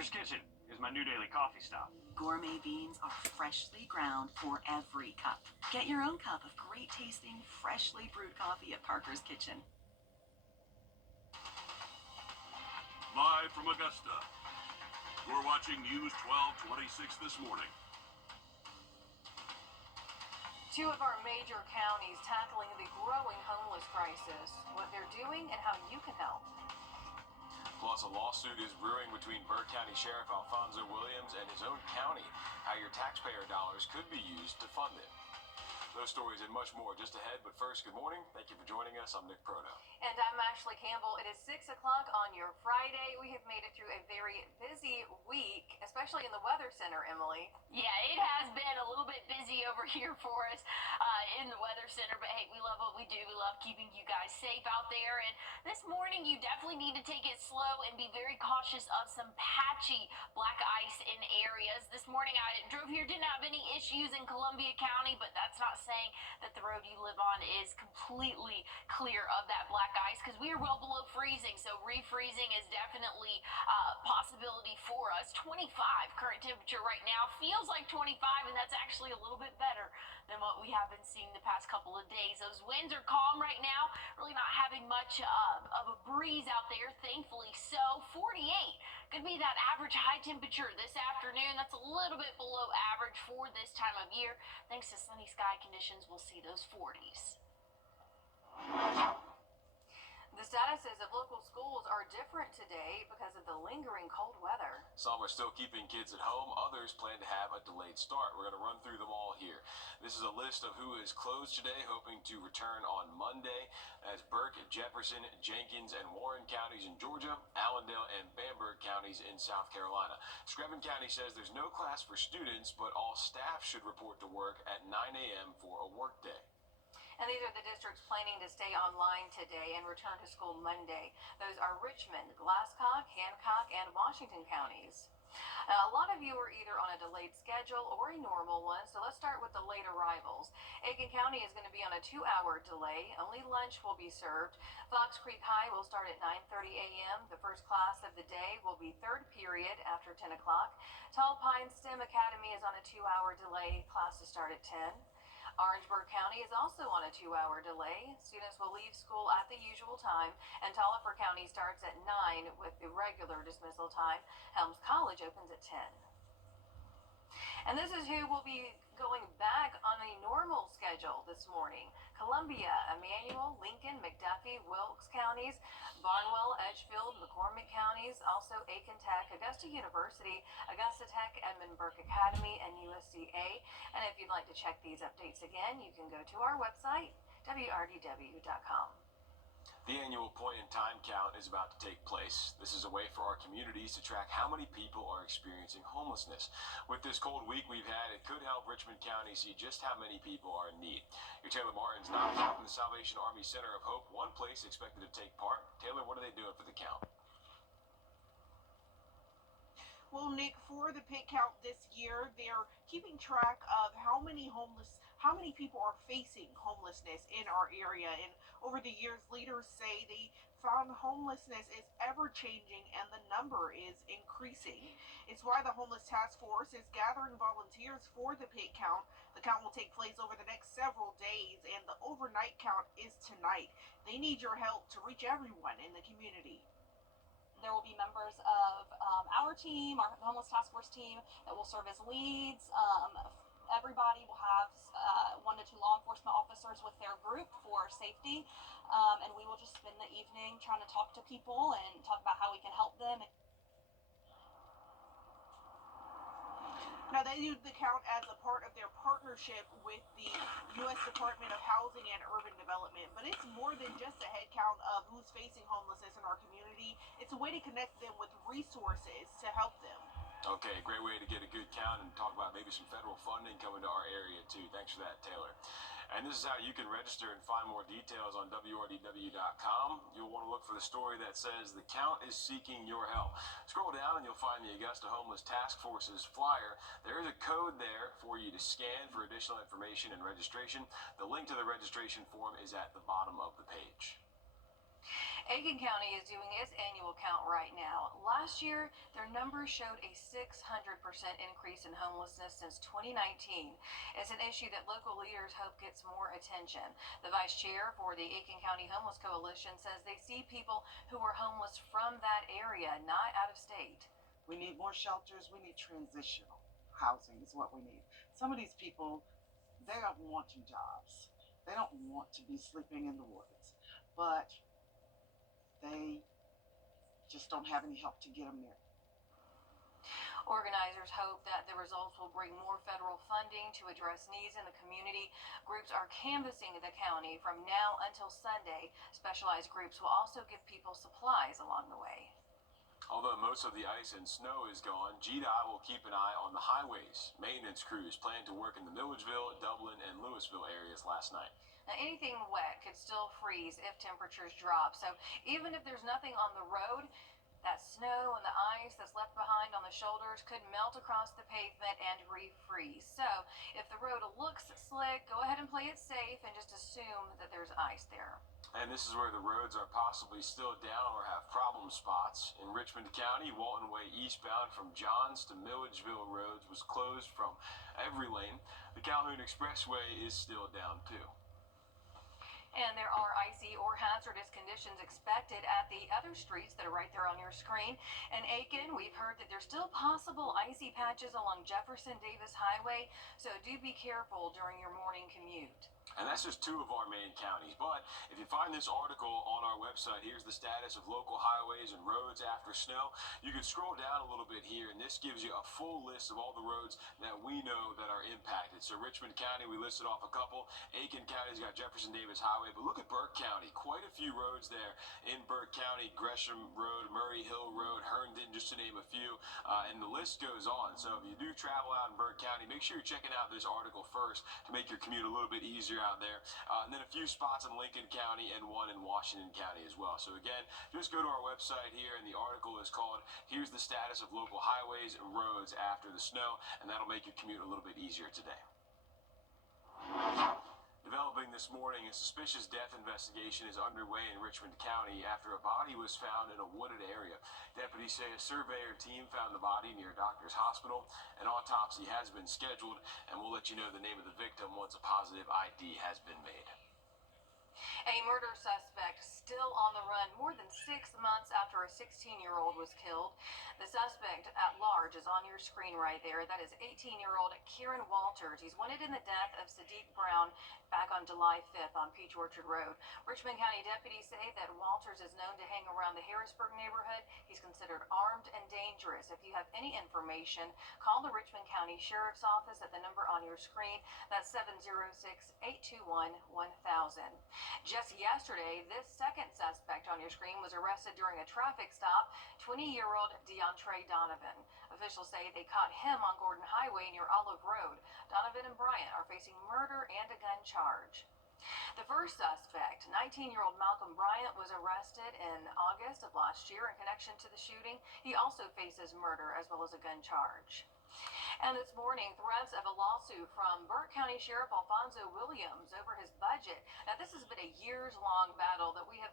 Parker's Kitchen is my new daily coffee stop. Gourmet beans are freshly ground for every cup. Get your own cup of great tasting, freshly brewed coffee at Parker's Kitchen. Live from Augusta, you're watching News 1226 this morning. Two of our major counties tackling the growing homeless crisis, what they're doing and how you can help. Plus, a lawsuit is brewing between Burke County Sheriff Alfonso Williams and his own county, how your taxpayer dollars could be used to fund it. Those stories and much more just ahead, but first, good morning. Thank you for joining us. I'm Nick Proto. And I'm Ashley Campbell. It is 6 o'clock on your Friday. We have made it through a very busy week, especially in the Weather Center, Emily. Yeah, it has been a little bit busy over here for us in the Weather Center, but hey, we love what we do. We love keeping you guys safe out there. And this morning, you definitely need to take it slow and be very cautious of some patchy black ice in areas. This morning, I drove here, didn't have any issues in Columbia County, but that's not saying that the road you live on is completely clear of that black ice, because we are well below freezing, so refreezing is definitely a possibility for us. 25 current temperature right now, feels like 25, and that's actually a little bit better than what we have been seeing the past couple of days. Those winds are calm right now, really not having much of a breeze out there, thankfully. So 48 could be that average high temperature this afternoon. That's a little bit below average for this time of year. Thanks to sunny sky conditions, we'll see those 40s. The statuses of local schools are different today because of the lingering cold weather. Some are still keeping kids at home. Others plan to have a delayed start. We're going to run through them all here. This is a list of who is closed today, hoping to return on Monday, as Burke, Jefferson, Jenkins, and Warren counties in Georgia, Allendale, and Bamberg counties in South Carolina. Screven County says there's no class for students, but all staff should report to work at 9 a.m. for a work day. And these are the districts planning to stay online today and return to school Monday. Those are Richmond, Glasscock, Hancock, and Washington counties. Now, a lot of you are either on a delayed schedule or a normal one, so let's start with the late arrivals. Aiken County is going to be on a 2-hour delay. Only lunch will be served. Fox Creek High will start at 9:30 a.m. The first class of the day will be third period after 10 o'clock. Tall Pines STEM Academy is on a 2-hour delay. Classes start at 10. Orangeburg County is also on a 2-hour delay. Students will leave school at the usual time, and Taliaferro County starts at 9 with the regular dismissal time. Helms College opens at 10. And this is who will be going back on a normal schedule this morning. Columbia, Emmanuel, Lincoln, McDuffie, Wilkes counties, Barnwell, Edgefield, McCormick counties, also Aiken Tech, Augusta University, Augusta Tech, Edmund Burke Academy, and USCA. And if you'd like to check these updates again, you can go to our website, wrdw.com. The annual point-in-time count is about to take place. This is a way for our communities to track how many people are experiencing homelessness. With this cold week we've had, it could help Richmond County see just how many people are in need. Your Taylor Martin's now from the Salvation Army Center of Hope, one place expected to take part. Taylor, what are they doing for the count? Well, Nick, for the pit count this year, they're keeping track of how many people are facing homelessness in our area. And over the years, leaders say they found homelessness is ever changing and the number is increasing. It's why the Homeless Task Force is gathering volunteers for the pit count. The count will take place over the next several days, and the overnight count is tonight. They need your help to reach everyone in the community. There will be members of our team, our homeless task force team, that will serve as leads. Everybody will have 1 to 2 law enforcement officers with their group for safety, and we will just spend the evening trying to talk to people and talk about how we can help them. Now, they do the count as a part of their partnership with the U.S. Department of Housing and Urban Development, but it's more than just a head count of who's facing homelessness in our community. It's a way to connect them with resources to help them. Okay, great way to get a good count and talk about maybe some federal funding coming to our area too. Thanks for that, Taylor. And this is how you can register and find more details on wrdw.com. You'll want to look for the story that says the count is seeking your help. Scroll down and you'll find the Augusta Homeless Task Force's flyer. There is a code there for you to scan for additional information and registration. The link to the registration form is at the bottom of the page. Aiken County is doing its annual count right now. Last year, their numbers showed a 600% increase in homelessness since 2019. It's an issue that local leaders hope gets more attention. The vice chair for the Aiken County Homeless Coalition says they see people who are homeless from that area, not out of state. We need more shelters. We need transitional housing is what we need. Some of these people, they are wanting jobs. They don't want to be sleeping in the woods, but they just don't have any help to get them there. Organizers hope that the results will bring more federal funding to address needs in the community. Groups are canvassing the county from now until Sunday. Specialized groups will also give people supplies along the way. Although most of the ice and snow is gone, GDOT will keep an eye on the highways. Maintenance crews plan to work in the Milledgeville, Dublin, and Louisville areas last night. Now, anything wet could still freeze if temperatures drop. So even if there's nothing on the road, that snow and the ice that's left behind on the shoulders could melt across the pavement and refreeze. So if the road looks slick, go ahead and play it safe and just assume that there's ice there. And this is where the roads are possibly still down or have problem spots. In Richmond County, Walton Way eastbound from Johns to Milledgeville roads was closed from every lane. The Calhoun Expressway is still down too. And there are icy or hazardous conditions expected at the other streets that are right there on your screen. In Aiken, we've heard that there's still possible icy patches along Jefferson Davis Highway, so do be careful during your morning commute. And that's just two of our main counties. But if you find this article on our website, here's the status of local highways and roads after snow. You can scroll down a little bit here, and this gives you a full list of all the roads that we know that are impacted. So Richmond County, we listed off a couple. Aiken County's got Jefferson Davis Highway, but look at Burke County. Quite a few roads there in Burke County: Gresham Road, Murray Hill Road, Herndon, just to name a few. And the list goes on. So if you do travel out in Burke County, make sure you're checking out this article first to make your commute a little bit easier out there. And then a few spots in Lincoln County and one in Washington County as well. So again, just go to our website here, and the article is called "Here's the Status of Local Highways and Roads After the Snow," and that'll make your commute a little bit easier today. Developing this morning, a suspicious death investigation is underway in Richmond County after a body was found in a wooded area. Deputies say a surveyor team found the body near Doctors Hospital. An autopsy has been scheduled, and we'll let you know the name of the victim once a positive ID has been made. A murder suspect still on the run more than 6 months after a 16-year-old was killed. The suspect at large is on your screen right there. That is 18-year-old Kieran Walters. He's wanted in the death of Sadiq Brown back on July 5th on Peach Orchard Road. Richmond County deputies say that Walters is known to hang around the Harrisburg neighborhood. He's considered armed and dangerous. If you have any information, call the Richmond County Sheriff's Office at the number on your screen. That's 706-821-1000. Just yesterday, this second suspect on your screen was arrested during a traffic stop, 20-year-old DeAndre Donovan. Officials say they caught him on Gordon Highway near Olive Road. Donovan and Bryant are facing murder and a gun charge. The first suspect, 19-year-old Malcolm Bryant, was arrested in August of last year in connection to the shooting. He also faces murder as well as a gun charge. And this morning, threats of a lawsuit from Burke County Sheriff Alfonso Williams over his budget. Now, this has been a years-long battle that we have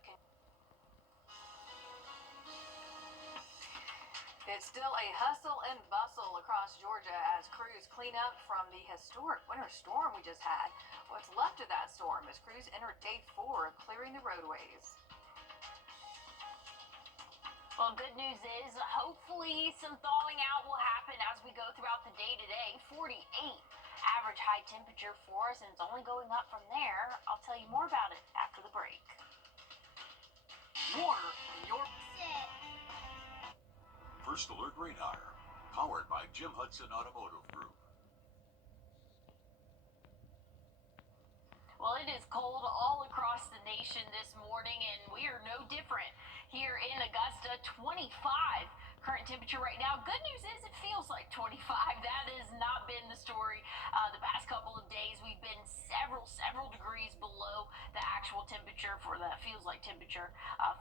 It's still a hustle and bustle across Georgia as crews clean up from the historic winter storm we just had. What's left of that storm as crews enter day 4 of clearing the roadways. Well, good news is hopefully some thawing out will happen as we go throughout the day today. 48 average high temperature for us, and it's only going up from there. I'll tell you more about it after the break. Water in your First Alert Radar, powered by Jim Hudson Automotive Group. Well, it is cold all across the nation this morning, and we are no different here in Augusta. 25 current temperature right now. Good news is it feels like 25. That has not been the story the past couple of days. We've been several degrees below the actual temperature. temperature for that feels like temperature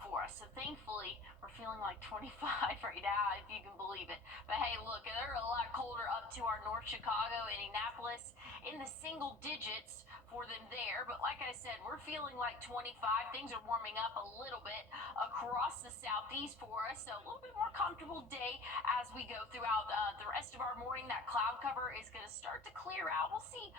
for us. So thankfully, we're feeling like 25 right now, if you can believe it. But hey, look, they're a lot colder up to our North Chicago, Indianapolis, in the single digits for them there. But like I said, we're feeling like 25. Things are warming up a little bit across the southeast for us. So a little bit more comfortable day as we go throughout the rest of our morning. That cloud cover is going to start to clear out. We'll see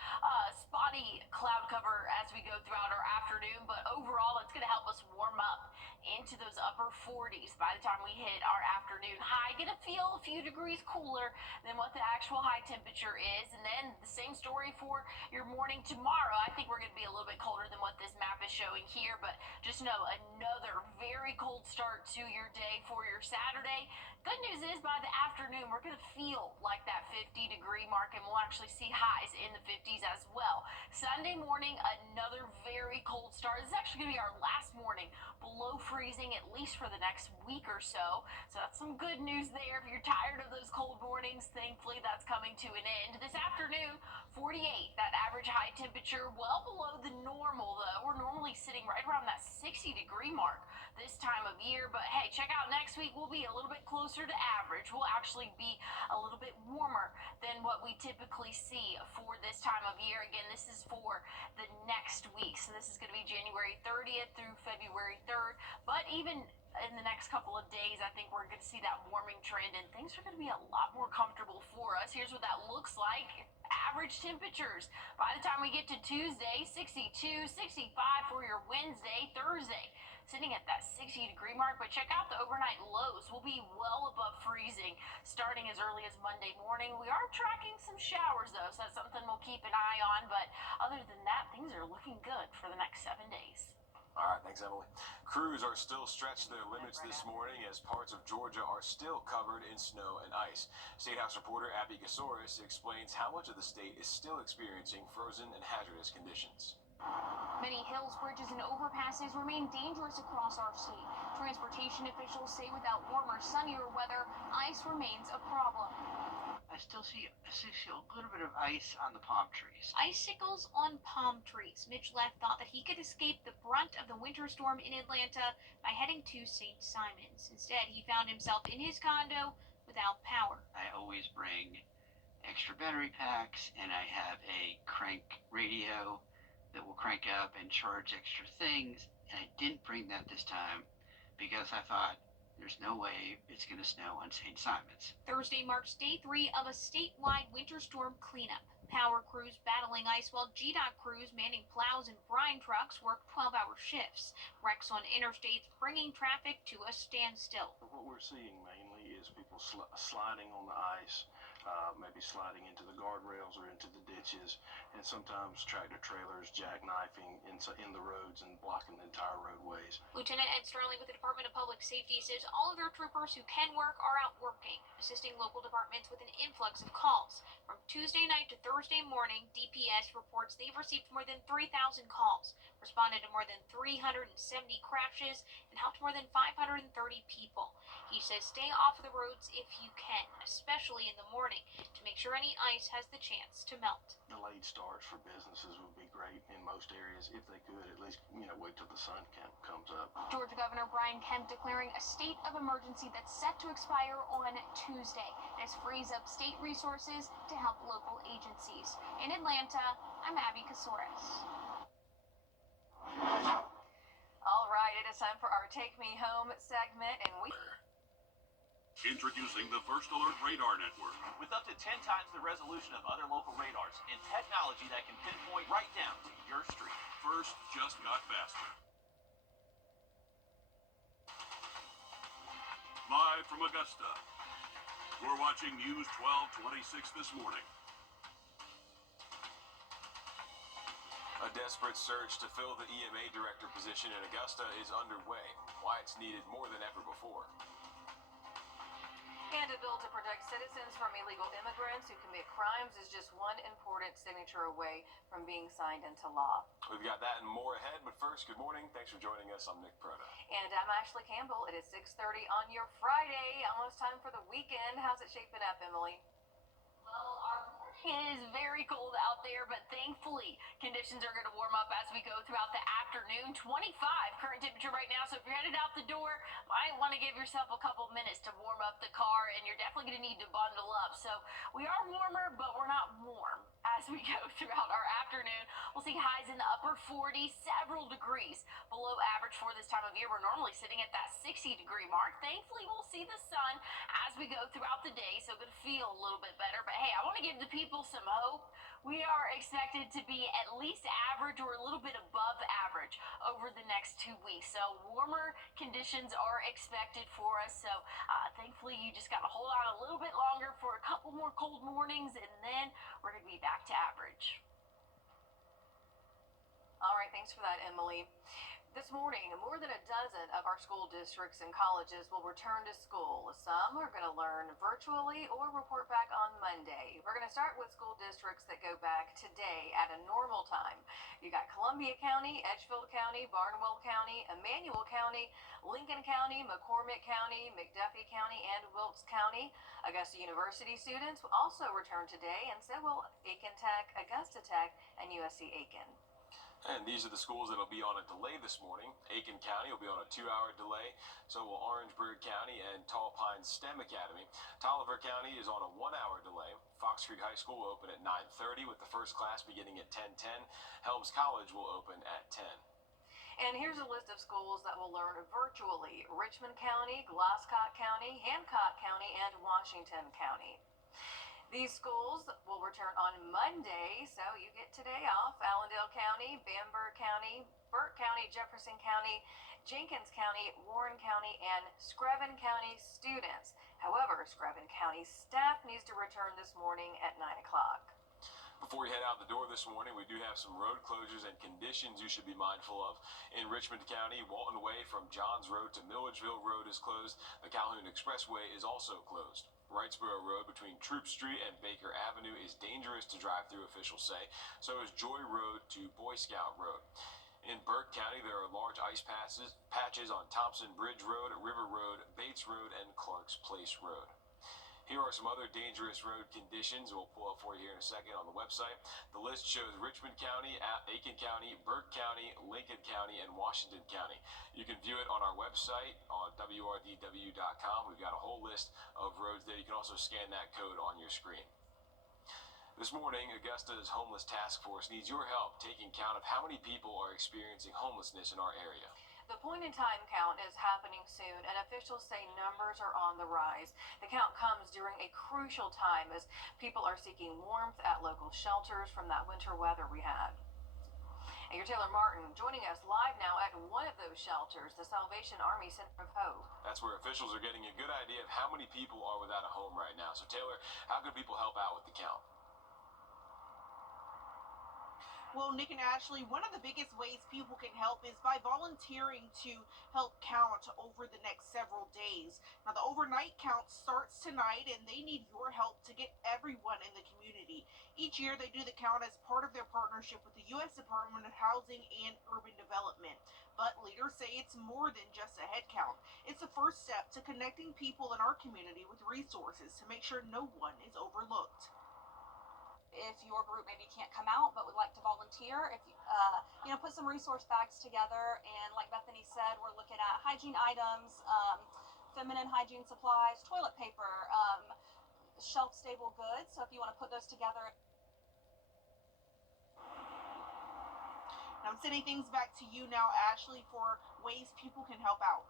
spotty cloud cover as we go throughout our afternoon, but overall it's going to help us warm up into those upper 40s by the time we hit our afternoon high. Going to feel a few degrees cooler than what the actual high temperature is. And then the same story for your morning tomorrow. I think we're going to be a little bit colder than what this map is showing here, but just know another very cold start to your day for your Saturday. Good news is by the afternoon, we're going to feel like that 50-degree mark, and we'll actually see highs in the 50s as well. Sunday morning, another very cold start. This is actually going to be our last morning below freezing, at least for the next week or so. So that's some good news there. If you're tired of those cold mornings, thankfully that's coming to an end. This afternoon, 48, that average high temperature, well below the normal though. We're normally sitting right around that 60-degree mark this time of year. But hey, check out next week. We'll be a little bit closer to average. We'll actually be a little bit warmer than what we typically see for this time of year. Again, this is for the next week. So this is going to be January 30th through February 3rd. But even in the next couple of days, I think we're going to see that warming trend, and things are going to be a lot more comfortable for us. Here's what that looks like. Average temperatures by the time we get to Tuesday, 62, 65 for your Wednesday, Thursday, sitting at that 60-degree mark. But check out the overnight lows. We'll be well above freezing starting as early as Monday morning. We are tracking some showers though, so that's something we'll keep an eye on. But other than that, things are looking good for the next 7 days. All right, thanks, Emily. Crews are still stretched to their limits this morning as parts of Georgia are still covered in snow and ice. State House reporter Abby Gasoris explains how much of the state is still experiencing frozen and hazardous conditions. Many hills, bridges, and overpasses remain dangerous across our state. Transportation officials say without warmer, sunnier weather, ice remains a problem. I still see a little bit of ice on the palm trees. Icicles on palm trees. Mitch Leff thought that he could escape the brunt of the winter storm in Atlanta by heading to St. Simons. Instead, he found himself in his condo without power. I always bring extra battery packs, and I have a crank radio that will crank up and charge extra things. And I didn't bring that this time because I thought, there's no way it's going to snow on St. Simons. Thursday marks day 3 of a statewide winter storm cleanup. Power crews battling ice while GDOT crews manning plows and brine trucks work 12-hour shifts. Wrecks on interstates bringing traffic to a standstill. What we're seeing mainly is people sliding on the ice, maybe sliding into the guardrails or into the ditches, and sometimes tractor trailers jackknifing in the roads and blocking the entire roadways. Lieutenant Ed Sterling with the Department of Public Safety says all of their troopers who can work are out working, assisting local departments with an influx of calls. From Tuesday night to Thursday morning, DPS reports they've received more than 3,000 calls, responded to more than 370 crashes, and helped more than 530 people. He says stay off the roads if you can, especially in the morning, to make sure any ice has the chance to melt. Delayed starts for businesses would be great in most areas if they could at least, wait till the sun comes up. Georgia Governor Brian Kemp declaring a state of emergency that's set to expire on Tuesday. This frees up state resources to help local agencies. In Atlanta, I'm Abby Casoris. All right, it is time for our Take Me Home segment, and we... Introducing the First Alert Radar Network. With up to 10 times the resolution of other local radars and technology that can pinpoint right down to your street. First just got faster. Live from Augusta, we're watching News 1226 this morning. A desperate search to fill the EMA director position in Augusta is underway. Why it's needed more than ever before. And a bill to protect citizens from illegal immigrants who commit crimes is just one important signature away from being signed into law. We've got that and more ahead, but first, good morning. Thanks for joining us. I'm Nick Proda. And I'm Ashley Campbell. It is 6:30 on your Friday. Almost time for the weekend. How's it shaping up, Emily? Well, our morning It is very cold out there, but thankfully conditions are going to warm up as we go throughout the afternoon. 25 current temperature right now, so if you're headed out the door, might want to give yourself a couple minutes to warm up the car, and you're definitely going to need to bundle up. So we are warmer, but we're not warm as we go throughout our afternoon. We'll see highs in the upper 40s, several degrees below average for this time of year. We're normally sitting at that 60-degree mark. Thankfully, we'll see the sun as we go throughout the day, so going to feel a little bit better. But hey, I want to give the people some hope. We are expected to be at least average or a little bit above average over the next 2 weeks. So warmer conditions are expected for us. So thankfully, you just got to hold on a little bit longer for a couple more cold mornings, and then we're going to be back to average. All right, thanks for that, Emily. This morning, more than a dozen of our school districts and colleges will return to school. Some are going to learn virtually or report back on Monday. We're going to start with school districts that go back today at a normal time. You got Columbia County, Edgefield County, Barnwell County, Emmanuel County, Lincoln County, McCormick County, McDuffie County, and Wilkes County. Augusta University students will also return today, and so will Aiken Tech, Augusta Tech, and USC-Aiken. And these are the schools that will be on a delay this morning. Aiken County will be on a 2-hour delay. So will Orangeburg County and Tall Pines STEM Academy. Tolliver County is on a 1-hour delay. Fox Creek High School will open at 9:30 with the first class beginning at 10:10. Helms College will open at 10. And here's a list of schools that will learn virtually: Richmond County, Glasscock County, Hancock County, and Washington County. These schools will return on Monday, so you get today off. Allendale County, Bamberg County, Burke County, Jefferson County, Jenkins County, Warren County, and Screven County students. However, Screven County staff needs to return this morning at 9 o'clock. Before you head out the door this morning, we do have some road closures and conditions you should be mindful of. In Richmond County, Walton Way from Johns Road to Milledgeville Road is closed. The Calhoun Expressway is also closed. Wrightsboro Road between Troop Street and Baker Avenue is dangerous to drive through, officials say. So is Joy Road to Boy Scout Road. In Burke County, there are large ice patches on Thompson Bridge Road, River Road, Bates Road, and Clark's Place Road. Here are some other dangerous road conditions we'll pull up for you here in a second on the website. The list shows Richmond County, Aiken County, Burke County, Lincoln County, and Washington County. You can view it on our website on wrdw.com. We've got a whole list of roads there. You can also scan that code on your screen. This morning, Augusta's Homeless Task Force needs your help taking count of how many people are experiencing homelessness in our area. The point-in-time count is happening soon, and officials say numbers are on the rise. The count comes during a crucial time as people are seeking warmth at local shelters from that winter weather we had. And you're Taylor Martin joining us live now at one of those shelters, the Salvation Army Center of Hope. That's where officials are getting a good idea of how many people are without a home right now. So Taylor, how can people help out with the count? Well, Nick and Ashley, one of the biggest ways people can help is by volunteering to help count over the next several days. Now, the overnight count starts tonight, and they need your help to get everyone in the community. Each year, they do the count as part of their partnership with the U.S. Department of Housing and Urban Development. But leaders say it's more than just a head count. It's the first step to connecting people in our community with resources to make sure no one is overlooked. If your group maybe can't come out but would like to volunteer, if you put some resource bags together, and like Bethany said, we're looking at hygiene items, feminine hygiene supplies, toilet paper, shelf stable goods. So if you want to put those together. I'm sending things back to you now, Ashley, for ways people can help out.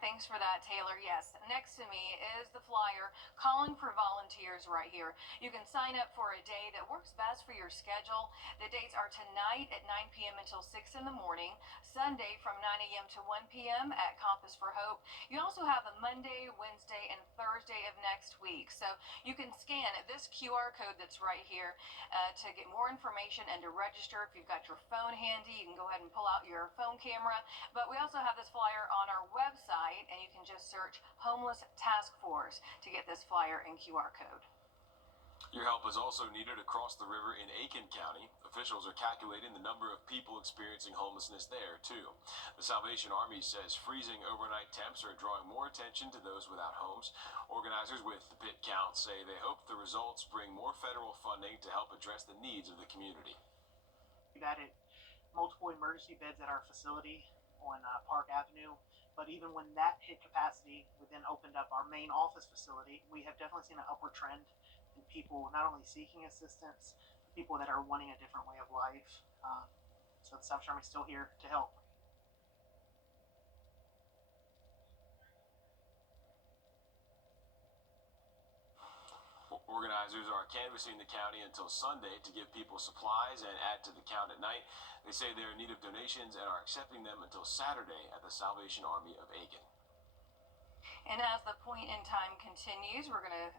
Thanks for that, Taylor. Yes, next to me is the flyer calling for volunteers right here. You can sign up for a day that works best for your schedule. The dates are tonight at 9 p.m. until 6 in the morning, Sunday from 9 a.m. to 1 p.m. at Compass for Hope. You also have a Monday, Wednesday, and Thursday of next week. So you can scan this QR code that's right here to get more information and to register. If you've got your phone handy, you can go ahead and pull out your phone camera. But we also have this flyer on our website, and you can just search Homeless Task Force to get this flyer and QR code. Your help is also needed across the river in Aiken County. Officials are calculating the number of people experiencing homelessness there, too. The Salvation Army says freezing overnight temps are drawing more attention to those without homes. Organizers with the pit count say they hope the results bring more federal funding to help address the needs of the community. We've added multiple emergency beds at our facility on Park Avenue. But even when that hit capacity, we then opened up our main office facility. We have definitely seen an upward trend in people not only seeking assistance, but people that are wanting a different way of life. So the Salvation Army is still here to help. Organizers are canvassing the county until Sunday to give people supplies and add to the count at night. They say they're in need of donations and are accepting them until Saturday at the Salvation Army of Aiken. And as the point in time continues, we're going to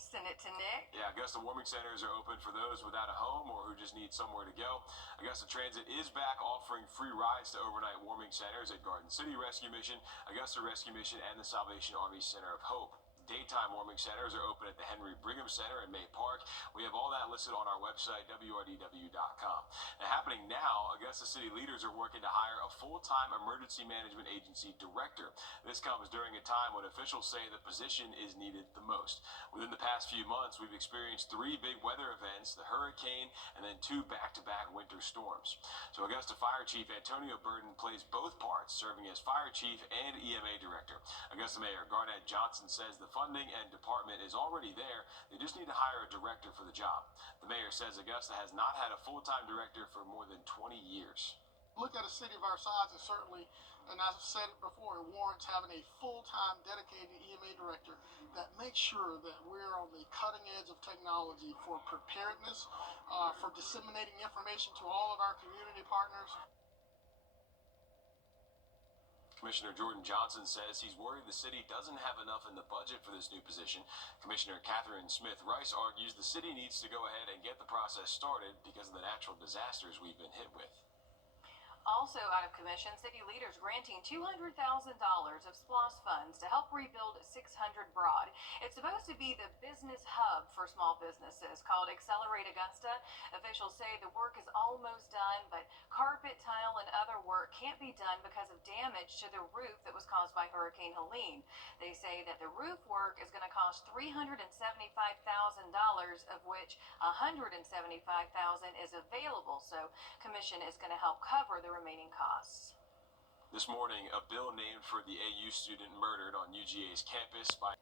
send it to Nick. Yeah, Augusta warming centers are open for those without a home or who just need somewhere to go. Augusta Transit is back offering free rides to overnight warming centers at Garden City Rescue Mission, Augusta Rescue Mission, and the Salvation Army Center of Hope. Daytime warming centers are open at the Henry Brigham Center in May Park. We have all that listed on our website, wrdw.com. Now, happening now, Augusta City leaders are working to hire a full-time emergency management agency director. This comes during a time when officials say the position is needed the most. Within the past few months, we've experienced 3 big weather events, the hurricane, and then 2 back-to-back winter storms. So Augusta Fire Chief Antonio Burton plays both parts, serving as fire chief and EMA director. Augusta Mayor Garnett Johnson says the funding and department is already there. They just need to hire a director for the job. The mayor says Augusta has not had a full-time director for more than 20 years. Look at a city of our size, and certainly, and I've said it before, it warrants having a full-time dedicated EMA director that makes sure that we're on the cutting edge of technology for preparedness, for disseminating information to all of our community partners. Commissioner Jordan Johnson says he's worried the city doesn't have enough in the budget for this new position. Commissioner Catherine Smith Rice argues the city needs to go ahead and get the process started because of the natural disasters we've been hit with. Also out of commission, city leaders granting $200,000 of SPLOST funds to help rebuild 600 Broad. It's supposed to be the business hub for small businesses called Accelerate Augusta. Officials say the work is almost done, but carpet, tile, and other work can't be done because of damage to the roof that was caused by Hurricane Helene. They say that the roof work is going to cost $375,000, of which $175,000 is available. So commission is going to help cover the remaining costs. This morning, a bill named for the AU student murdered on UGA's campus by...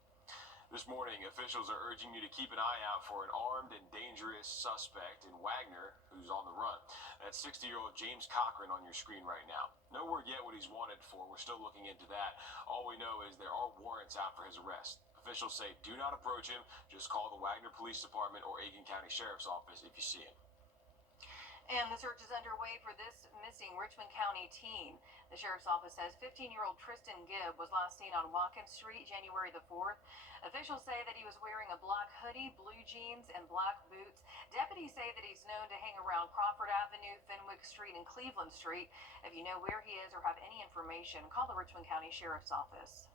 This morning, officials are urging you to keep an eye out for an armed and dangerous suspect in Wagner who's on the run. That's 60-year-old James Cochran on your screen right now. No word yet what he's wanted for. We're still looking into that. All we know is there are warrants out for his arrest. Officials say do not approach him. Just call the Wagner Police Department or Aiken County Sheriff's Office if you see him. And the search is underway for this missing Richmond County teen. The sheriff's office says 15-year-old Tristan Gibb was last seen on Watkins Street January the 4th. Officials say that he was wearing a black hoodie, blue jeans, and black boots. Deputies say that he's known to hang around Crawford Avenue, Fenwick Street, and Cleveland Street. If you know where he is or have any information, call the Richmond County Sheriff's Office.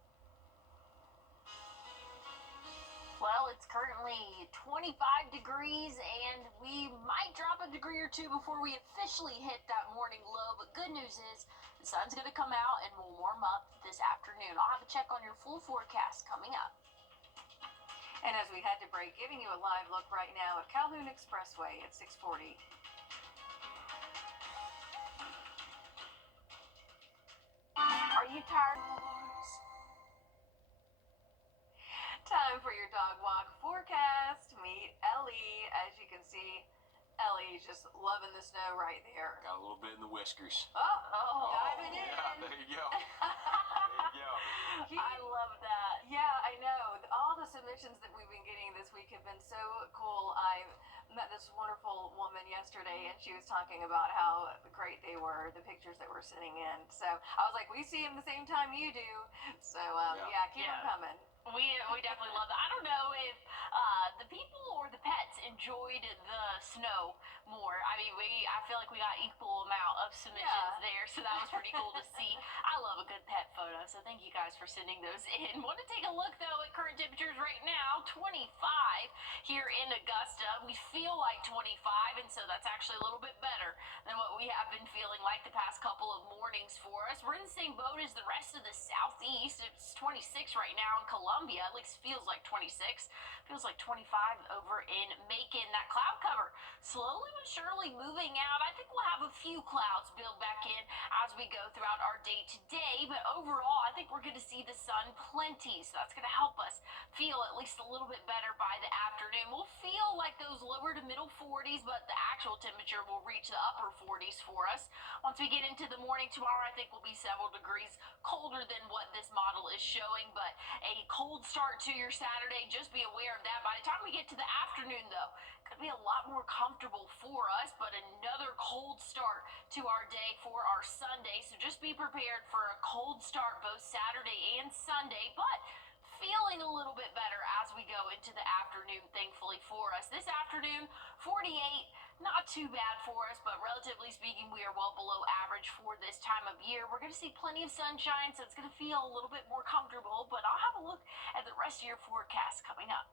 Well, it's currently 25 degrees, and we might drop a degree or two before we officially hit that morning low. But good news is the sun's going to come out and will warm up this afternoon. I'll have a check on your full forecast coming up. And as we head to break, giving you a live look right now at Calhoun Expressway at 640. Are you tired? Time for your dog walk forecast. Meet Ellie. As you can see, Ellie's just loving the snow right there. Got a little bit in the whiskers. Diving in. Yeah, there you go. There you go. I love that. Yeah, I know. All the submissions that we've been getting this week have been so cool. I met this wonderful woman yesterday, and she was talking about how great they were, the pictures that we're sending in. So I was like, we see them the same time you do. So, yeah, keep them coming. We definitely love that. I don't know if the people or the pets enjoyed the snow more. I mean, I feel like we got equal amount of submissions there, so that was pretty cool to see. I love a good pet photo, so thank you guys for sending those in. Want to take a look though at current temperatures right now? 25 here in Augusta. We feel like 25, and so that's actually a little bit better than what we have been feeling like the past couple of mornings for us. We're in the same boat as the rest of the southeast. It's 26 right now in Columbia. At least feels like 26. Feels like 25 over in Macon. That cloud cover slowly but surely moving out. I think we'll have a few clouds build back in as we go throughout our day today, but overall I think we're going to see the sun plenty, so that's going to help us feel at least a little bit better by the afternoon. We'll feel like those lower to middle 40s, but the actual temperature will reach the upper 40s for us. Once we get into the morning tomorrow, I think we'll be several degrees colder than what this model is showing, but a cold start to your Saturday. Just be aware of that. By the time we get to the afternoon, though, could be a lot more comfortable for us, but another cold start to our day for our Sunday. So just be prepared for a cold start both Saturday and Sunday, but feeling a little bit better as we go into the afternoon, thankfully for us. This afternoon, 48, not too bad for us, but relatively speaking, we are well below average for this time of year. We're going to see plenty of sunshine, so it's going to feel a little bit more comfortable, but I'll have a look at the rest of your forecast coming up.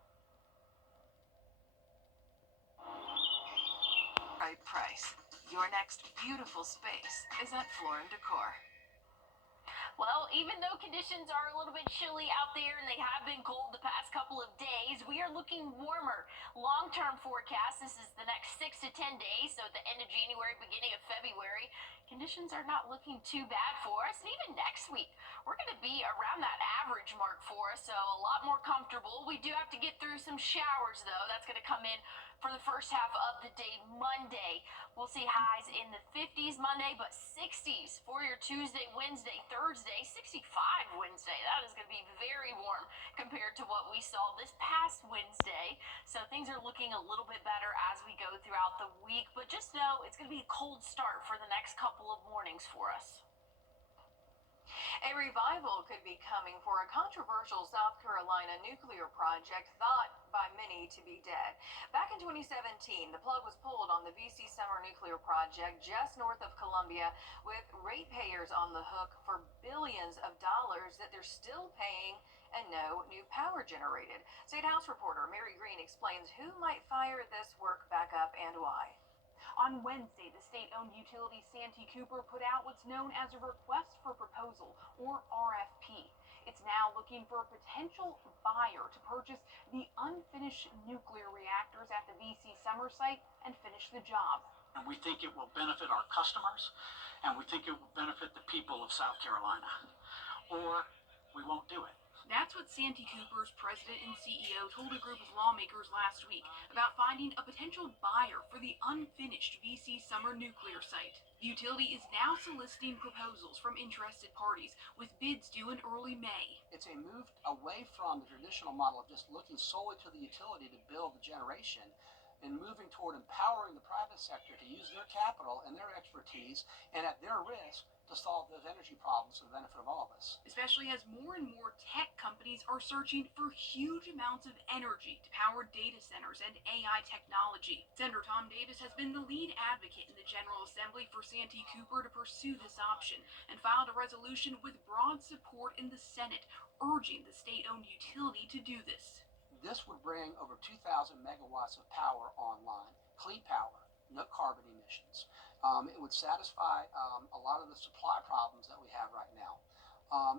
Right price. Your next beautiful space is at Floor & Decor. Well, even though conditions are a little bit chilly out there and they have been cold the past couple of days, we are looking warmer. Long-term forecast, this is the next 6 to 10 days, so at the end of January, beginning of February, conditions are not looking too bad for us. And even next week, we're going to be around that average mark for us, so a lot more comfortable. We do have to get through some showers, though. That's going to come in for the first half of the day Monday. We'll see highs in the 50s Monday, but 60s for your Tuesday, Wednesday, Thursday, 65 Wednesday. That is going to be very warm compared to what we saw this past Wednesday. So things are looking a little bit better as we go throughout the week, but just know it's going to be a cold start for the next couple of mornings for us. A revival could be coming for a controversial South Carolina nuclear project thought by many to be dead. Back in 2017, the plug was pulled on the VC Summer nuclear project just north of Columbia, with ratepayers on the hook for billions of dollars that they're still paying and no new power generated. State House reporter Mary Green explains who might fire this work back up and why. On Wednesday, the state-owned utility Santee Cooper put out what's known as a request for proposal, or RFP. It's now looking for a potential buyer to purchase the unfinished nuclear reactors at the VC Summer site and finish the job. And we think it will benefit our customers, and we think it will benefit the people of South Carolina, or we won't do it. That's what Santee Cooper's president and CEO told a group of lawmakers last week about finding a potential buyer for the unfinished VC Summer nuclear site. The utility is now soliciting proposals from interested parties, with bids due in early May. It's a move away from the traditional model of just looking solely to the utility to build the generation, and moving toward empowering the private sector to use their capital and their expertise, and at their risk, to solve those energy problems for the benefit of all of us. Especially as more and more tech companies are searching for huge amounts of energy to power data centers and AI technology. Senator Tom Davis has been the lead advocate in the General Assembly for Santee Cooper to pursue this option, and filed a resolution with broad support in the Senate, urging the state-owned utility to do this. This would bring over 2,000 megawatts of power online, clean power, no carbon emissions. It would satisfy a lot of the supply problems that we have right now.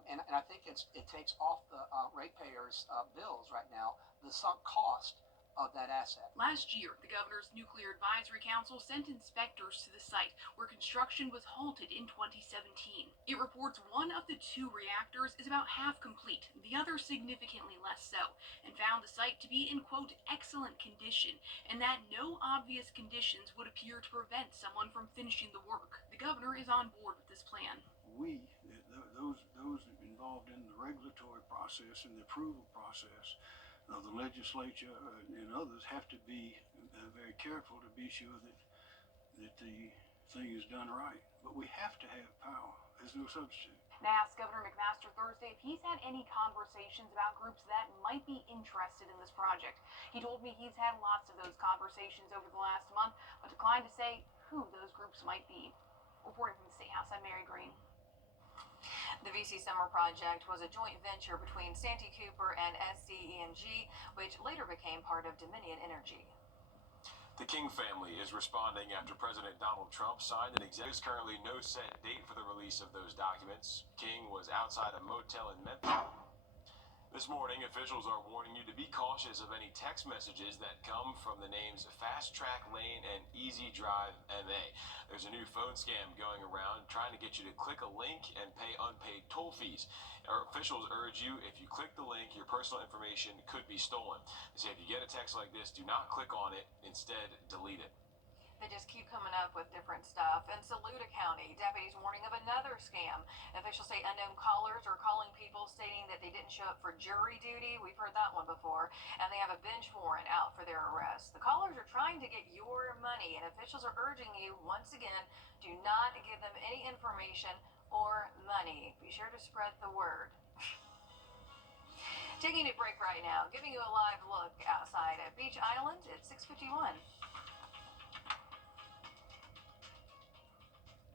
And I think it takes off the ratepayers' bills right now the sunk cost of that asset. Last year, the Governor's Nuclear Advisory Council sent inspectors to the site, where construction was halted in 2017. It reports one of the 2 reactors is about half complete, the other significantly less so, and found the site to be in, quote, excellent condition, and that no obvious conditions would appear to prevent someone from finishing the work. The Governor is on board with this plan. Those involved in the regulatory process and the approval process of the legislature and others have to be very careful to be sure that the thing is done right. But we have to have power. There's no substitute. And I asked Governor McMaster Thursday if he's had any conversations about groups that might be interested in this project. He told me he's had lots of those conversations over the last month, but declined to say who those groups might be. Reporting from the State House, I'm Mary Green. The VC Summer Project was a joint venture between Santee Cooper and SCE&G, which later became part of Dominion Energy. The King family is responding after President Donald Trump signed an executive. There's currently no set date for the release of those documents. King was outside a motel in Memphis. This morning, officials are warning you to be cautious of any text messages that come from the names Fast Track Lane and Easy Drive MA. There's a new phone scam going around trying to get you to click a link and pay unpaid toll fees. Our officials urge you, if you click the link, your personal information could be stolen. They say if you get a text like this, do not click on it. Instead, delete it. They just keep coming up with different stuff. In Saluda County, deputies warning of another scam. Officials say unknown callers are calling people stating that they didn't show up for jury duty. We've heard that one before. And they have a bench warrant out for their arrest. The callers are trying to get your money, and officials are urging you, once again, do not give them any information or money. Be sure to spread the word. Taking a break right now, giving you a live look outside at Beach Island at 6:51.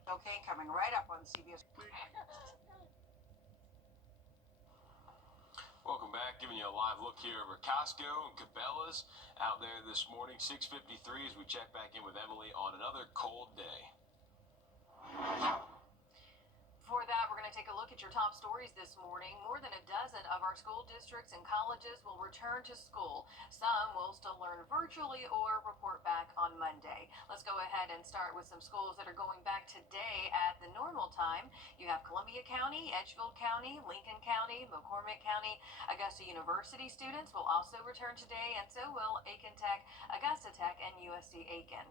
Okay, coming right up on CBS. Welcome back, giving you a live look here over Costco and Cabela's out there this morning, 6:53 as we check back in with Emily on another cold day. Before that, we're going to take a look at your top stories this morning. More than a dozen of our school districts and colleges will return to school. Some will still learn virtually or report back on Monday. Let's go ahead and start with some schools that are going back today at the normal time. You have Columbia County, Edgefield County, Lincoln County, McCormick County. Augusta University students will also return today, and so will Aiken Tech, Augusta Tech, and USC-Aiken.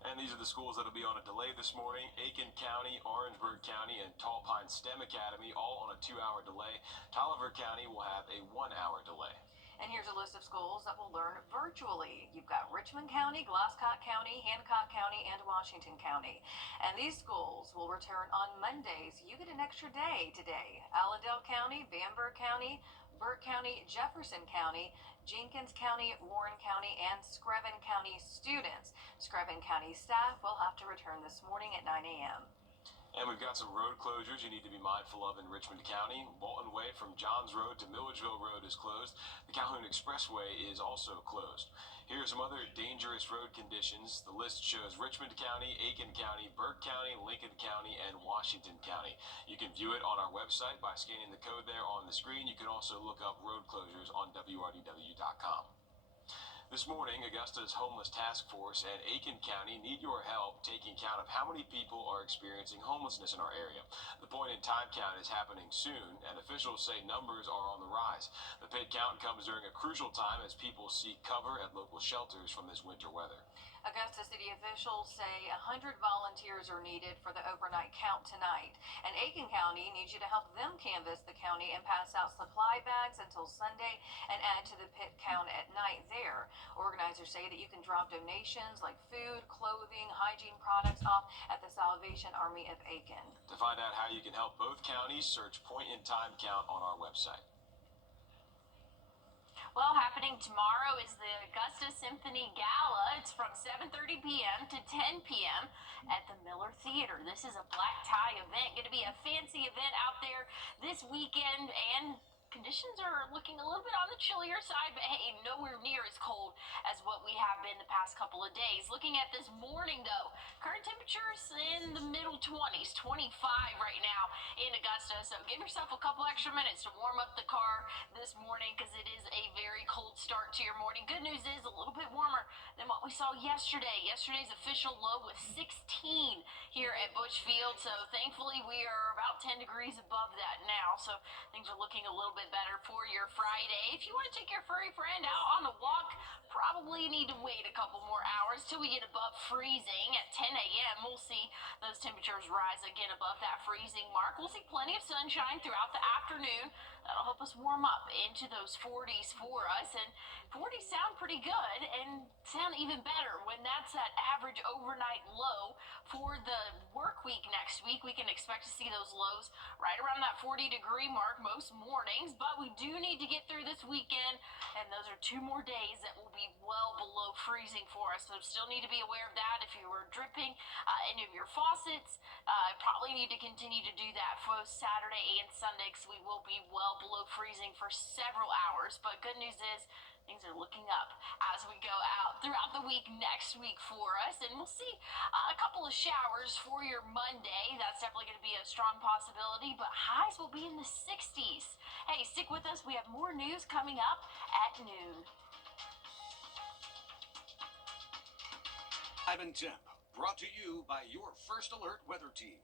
And these are the schools that will be on a delay this morning. Aiken County, Orangeburg County, and Tall Pines STEM Academy all on a 2-hour delay. Tolliver County will have a 1-hour delay. And here's a list of schools that will learn virtually. You've got Richmond County, Glasscock County, Hancock County, and Washington County. And these schools will return on Mondays. You get an extra day today. Allendale County, Bamberg County, Burke County, Jefferson County, Jenkins County, Warren County, and Screven County students. Screven County staff will have to return this morning at 9 a.m. And we've got some road closures you need to be mindful of in Richmond County. Walton Way from Johns Road to Milledgeville Road is closed. The Calhoun Expressway is also closed. Here are some other dangerous road conditions. The list shows Richmond County, Aiken County, Burke County, Lincoln County, and Washington County. You can view it on our website by scanning the code there on the screen. You can also look up road closures on WRDW.com. This morning, Augusta's Homeless Task Force and Aiken County need your help taking count of how many people are experiencing homelessness in our area. The point-in-time count is happening soon, and officials say numbers are on the rise. The paid count comes during a crucial time as people seek cover at local shelters from this winter weather. Augusta city officials say 100 volunteers are needed for the overnight count tonight. And Aiken County needs you to help them canvass the county and pass out supply bags until Sunday and add to the pit count at night there. Organizers say that you can drop donations like food, clothing, hygiene products off at the Salvation Army of Aiken. To find out how you can help both counties, search Point in Time Count on our website. Well, happening tomorrow is the Augusta Symphony Gala. It's from 7:30 p.m. to 10 p.m. at the Miller Theater. This is a black tie event. Going to be a fancy event out there this weekend, and conditions are looking a little bit on the chillier side, but hey, nowhere near as cold as what we have been the past couple of days. Looking at this morning, though, current temperatures in the middle 20s, 25 right now in Augusta. So give yourself a couple extra minutes to warm up the car this morning because it is a very cold start to your morning. Good news is a little bit warmer than what we saw yesterday. Yesterday's official low was 16 here at Bush Field. So thankfully we are about 10 degrees above that now. So things are looking a little bit bit better for your Friday. If you want to take your furry friend out on a walk, probably need to wait a couple more hours till we get above freezing. At 10 a.m., we'll see those temperatures rise again above that freezing mark. We'll see plenty of sunshine throughout the afternoon. That'll help us warm up into those 40s for us. And 40s sound pretty good and sound even better when that's that average overnight low for the work week next week. We can expect to see those lows right around that 40-degree mark most mornings, but we do need to get through this weekend, and those are 2 more days that will be well below freezing for us. So still need to be aware of that. If you were dripping any of your faucets, probably need to continue to do that for Saturday and Sunday, because we will be well below freezing for several hours. But good news is things are looking up as we go out throughout the week next week for us, and we'll see a couple of showers for your Monday. That's definitely going to be a strong possibility, but highs will be in the 60s. Hey, stick with us. We have more news coming up at noon. Ivan Temp, brought to you by your First Alert weather team.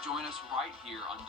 Join us right here on